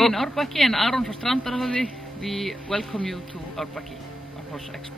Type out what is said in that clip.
We're in Árbakki and Aron from Strandarhöfði. We welcome you to Árbakki, our horse expo.